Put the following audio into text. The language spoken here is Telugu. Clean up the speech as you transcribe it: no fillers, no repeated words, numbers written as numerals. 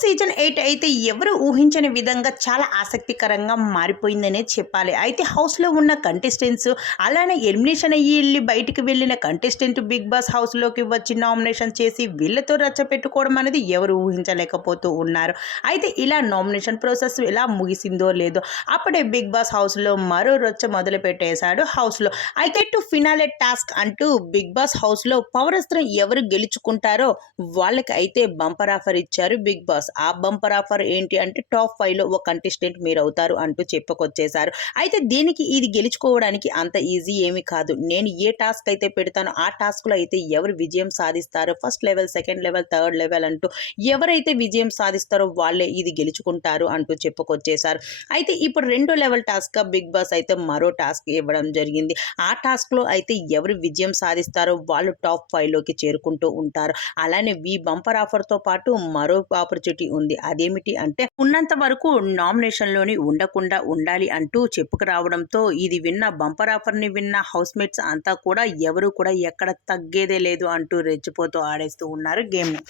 సీజన్ 8 అయితే ఎవరు ఊహించని విధంగా చాలా ఆసక్తికరంగా మారిపోయిందనే చెప్పాలి. అయితే హౌస్‌లో ఉన్న కంటెస్టెంట్స్ అలానే ఎలిమినేషన్ అయ్యి బయటికి వెళ్ళిన కంటెస్టెంట్ బిగ్ బాస్ హౌస్‌లోకి వచ్చి నామినేషన్ చేసి వీళ్ళతో రచ్చ పెట్టుకోవడం అనేది ఎవరు ఊహించలేకపోతూ ఉన్నారు. అయితే ఇలా నామినేషన్ ప్రాసెస్ ఎలా ముగిసిందో లేదో అప్పుడే బిగ్ బాస్ హౌస్‌లో మరో రచ్చ మొదలుపెట్టేశాడు హౌస్‌లో. అయితే ఫినాలే టాస్క్ అంటూ బిగ్ బాస్ హౌస్‌లో పవర్ అస్త్రం ఎవరు గెలుచుకుంటారో వాళ్ళకి అయితే బంపర్ ఆఫర్ ఇచ్చారు బిగ్ బాస్. ఆ బంపర్ ఆఫర్ ఏంటి అంటే టాప్ 5లో ఒక కంటెస్టెంట్ మీరవుతారు అంటూ చెప్పుకొచ్చేశారు. అయితే దీనికి ఇది గెలుచుకోవడానికి అంత ఈజీ ఏమీ కాదు. నేను ఏ టాస్క్ అయితే పెడతానో ఆ టాస్క్‌లో అయితే ఎవరు విజయం సాధిస్తారో first level, second level, third level అంటూ ఎవరైతే విజయం సాధిస్తారో వాళ్ళే ఇది గెలుచుకుంటారు అంటూ చెప్పుకొచ్చేశారు. అయితే ఇప్పుడు రెండో లెవెల్ టాస్క్‌గా బిగ్ బాస్ అయితే మరో టాస్క్ ఇవ్వడం జరిగింది. ఆ టాస్క్‌లో అయితే ఎవరు విజయం సాధిస్తారో వాళ్ళు టాప్ 5లోకి చేరుకుంటూ ఉంటారు. అలానే ఈ బంపర్ ఆఫర్‌తో పాటు మరో ఆపర్చునిటీ ఉంది. అదేమిటి అంటే ఉన్నంత వరకు నామినేషన్‌లోని ఉండకుండా ఉండాలి అంటూ చెప్పుకురావడంతో ఇది విన్న బంపర్ ఆఫర్‌ని విన్న హౌస్‌మేట్స్ అంతా కూడా ఎవరు కూడా ఎక్కడ తగ్గేదే లేదు అంటూ రెచ్చిపోతూ ఆడేస్తూ ఉన్నారు గేమ్‌ని.